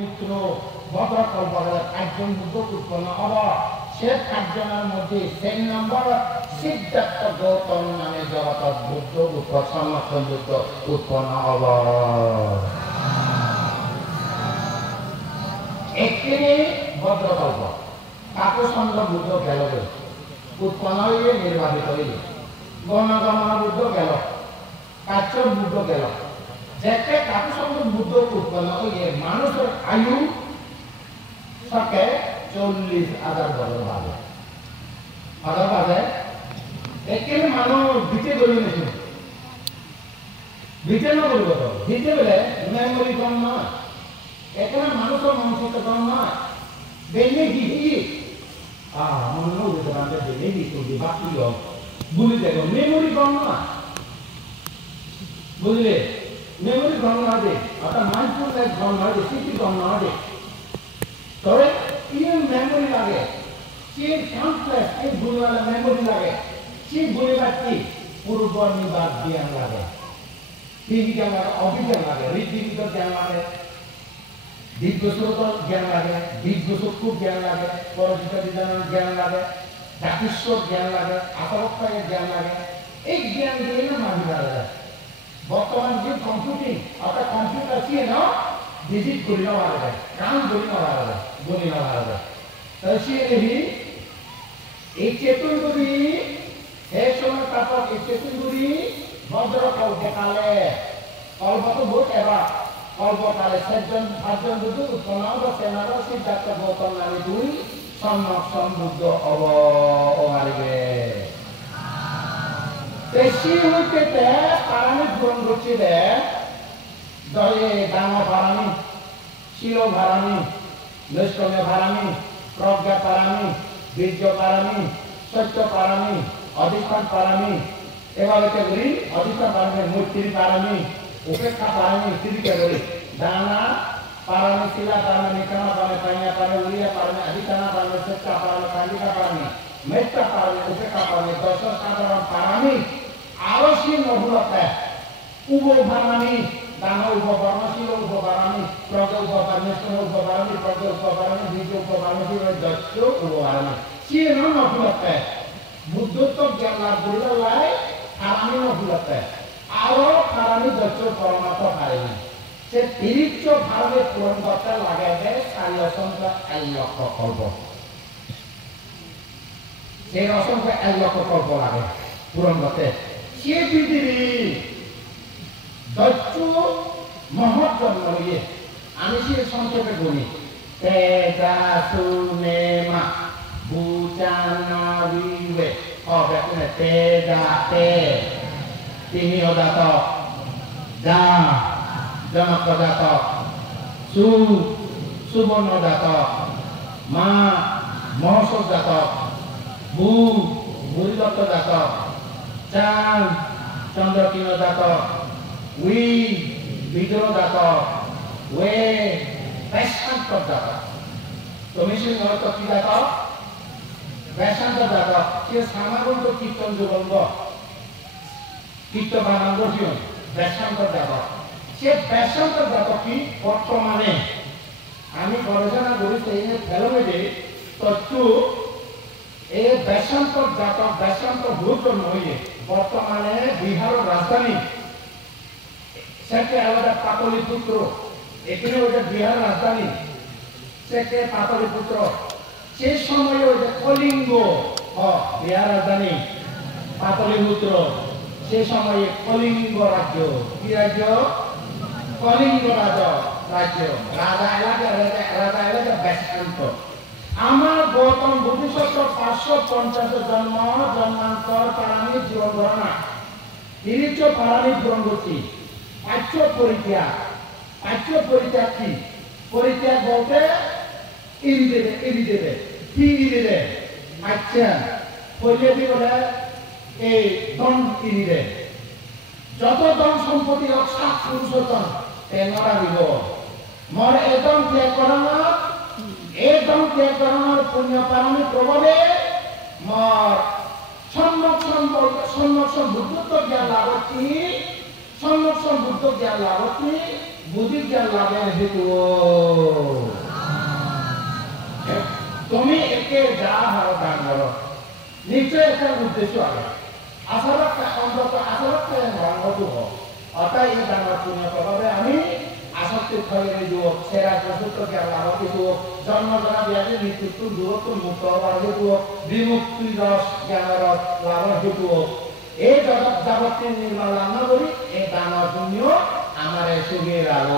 পবিত্র ভদ্রকল্পকালে 5 জন বুদ্ধ উৎপন্ন হব। সে 5 জনের মধ্যে 3 নম্বর সিদ্ধার্থ গৌতম নামে জগত বুদ্ধ সংরক্ষণ বুদ্ধ উৎপন্ন হব। একটি ভদ্রকল্প কাকুসন্দ বুদ্ধ গেল, উৎপন্ন হইলে নির্বাচিত হইলে গণগমন বুদ্ধ গেল, কাচ্য বুদ্ধ গেল। যেতে কাকুসন্দ বুদ্ধ উৎপন্ন হইলে মানুষের আয়ু সকে 40,000 বছর বাজে। হাজার বাজে এখানে মানুষ ভিটে গড়ি নিয়েছিল, ভিটে না বলব তো ভিটে বলে মেমোরি কম নয়, এখানে মানুষের মানসিক কম নয়। বেনে গিয়ে মনে হতে পারে বেনে গিয়ে বাকি বলি দেখো মেমোরি কম নয়, বুঝলে মেমোরি কম না দে অর্থাৎ মাইন্ডফুলনেস কম না দে, স্মৃতি কম না দে, তবে ইয়ে মেমোরি লাগে, সে কমপ্লেক্স এই ভুলওয়ালা মেমোরি লাগে, সে ভুলে পাচ্ছি পূর্ব নিবাদ জ্ঞান লাগে, ফিজিক্যাল লাগে, অফিসিয়াল লাগে, হৃদবিদ জ্ঞান লাগে, দীর্ঘশ্রোতর জ্ঞান লাগে, দীর্ঘচক্ষুর জ্ঞান লাগে, পরচিত বিধানের জ্ঞান লাগে, জাতিস্বর জ্ঞান লাগে, আত্মরক্ষায়ের জ্ঞান লাগে। এই জ্ঞান দিয়ে না মাঝে দাঁড়া যায়। বর্তমান যে কম্পিউটিং অর্থাৎ কম্পিউটার দিয়ে না ভিজিট করি না মারা যায়, কাম করি না মারা যায়, বলি না মারা যায়। তাহলে সে নেবি এই চেতনগুলি হে সময় তারপর এই চেতনগুলি বজ্র কল্পকালে কল্প তো বহুত এবার কল্পকালে 7জন বুদ্ধ উৎপন্ন হব। সেনারা সিদ্ধার্থ গৌতম নামে 2 সংরক্ষণ বুদ্ধ অবারিবে। বেশি হইতে পারামি পূরণ করছে দে দয়ে দাম পারামি, শিল পারামি, নৈষ্কর্ম্য পারামি, প্রজ্ঞা পারামি, বীর্য পারামি, সত্য পারামি, অধিষ্ঠান পারামি, এভাবে করি অধিষ্ঠান পারামি, মৈত্রী পারামি, উপেক্ষা পারামি, স্থিতিকে বলি দানা পারামি, শিলা পারামি, নিকামা পারামি, পাইয়া পারামি, উড়িয়া পারামি, আধিষ্ঠানা পারামি, সত্য পারামি, কান্দিকা পারামি, মেত্তা পারামি, উপেক্ষা পারামি, দশ সাধারণ পারামি, আরো সে নভুলতা উভয় পারামি, দানা উপপারামি, শিল উপপারামি, প্রজ্ঞা উপপারামি, স্থূল উপপারামি, প্রজ্ঞা উপপারামি, বীর্য উপপারামি, দক্ষ উপপারামি, সে নভুলতা বুদ্ধত্ব জ্ঞান লাভ করলে লাই পারামি নভুলতা আরো পারামি দক্ষ পরমাত্ম পারেনি। সে 30 ভাবে পূরণ করতে লাগাই দেয় 4 অসংখ্য 1 লক্ষ কল্প, সেই অসংখ্য 1 লক্ষ কল্প লাগে পূরণ করতে। সে পৃথিবী দক্ষ মহৎ জন্ম নিয়ে আমি সে সংক্ষেপে বলি তেজা সুনেমা বুচানাবিবে হবে কোনে তেজা তে তিনি অজাতক যা জনক জাতক, সুবর্ণ জাতক, মা মহসব জাতক, ভূরিদত্ত জাতক, চাঁদ চন্দ্রকিন জাতক, বিদ্রোহ জাতক, বেশান্ত জাতক। তুমি সে হয়তো কি জাতক? বেশান্ত জাতক। সে সামাগন্ত কীর্তন যুগঙ্গ কীর্তবানাঙ্গ জীবন বেশান্ত জাতক। সে বেশান্ত জাতকটি বর্তমানে আমি গবেষণা করেছি এই ফেলোমেডে তথ্য এই বেশান্ত জাতক বেশান্ত ভূত নইলে বর্তমানে বিহারের রাজধানী সেকে আলাদা পাটলিপুত্র, এখানে ওইটা বিহারের রাজধানী সেকে পাটলিপুত্র। সেই সময়ে ওইটা কলিঙ্গ বিহার রাজধানী পাটলিপুত্র। সে সময়ে কলিঙ্গ রাজ্য, কি রাজ্য? কলিঙ্গ রাজ্য। রাজা এলাকা বেশান্ত। আমার গৌতম বুদ্ধিসত্ত্ব 550 জন্মান্তর পারামি জীবন ধরনা 30 পারামি পূরণ করছি। পাঠ্য পরিত্যাগ কি? পরিত্যাগ বলতে এড়ি দেবে ফিরি দেবে। আচ্ছা পরিত্যাগ বলে এই ধন এড়ি দেবে। যত ধন সম্পত্তি হোক সাত পুরুষোত্তম তেনরা দিব মর একদম ত্যাগ করানোর পুণ্য পারামি প্রভাবে মর সংরক্ষণ বুদ্ধত্ব জ্ঞান লাভটি বুদ্ধ জ্ঞান লাভটি বুদ্ধি জ্ঞান লাভের হেতু নিশ্চয় একটা উদ্দেশ্য আছে আচলতে অন্তত আচলতে ধৰ্মটো হওক অৰ্থাৎ এই ডাঙৰ পুণ্যভাৱে আমি আসক্তি থৈৰে যুৱক চেৰা চতুৰ্থ জ্ঞান লাভৰ কিছু জন্ম জনা ব্যাধি মৃত্যুটো দূৰত্ব মুক্ত হোৱাৰ হেতু বিমুক্তি ৰস জ্ঞানৰ লাভৰ হেতু এই জগত যাৱতীয় নিৰ্মাণ লাভ কৰি এই ডাঙৰ পুণ্য আমাৰে সুখী ৰাগ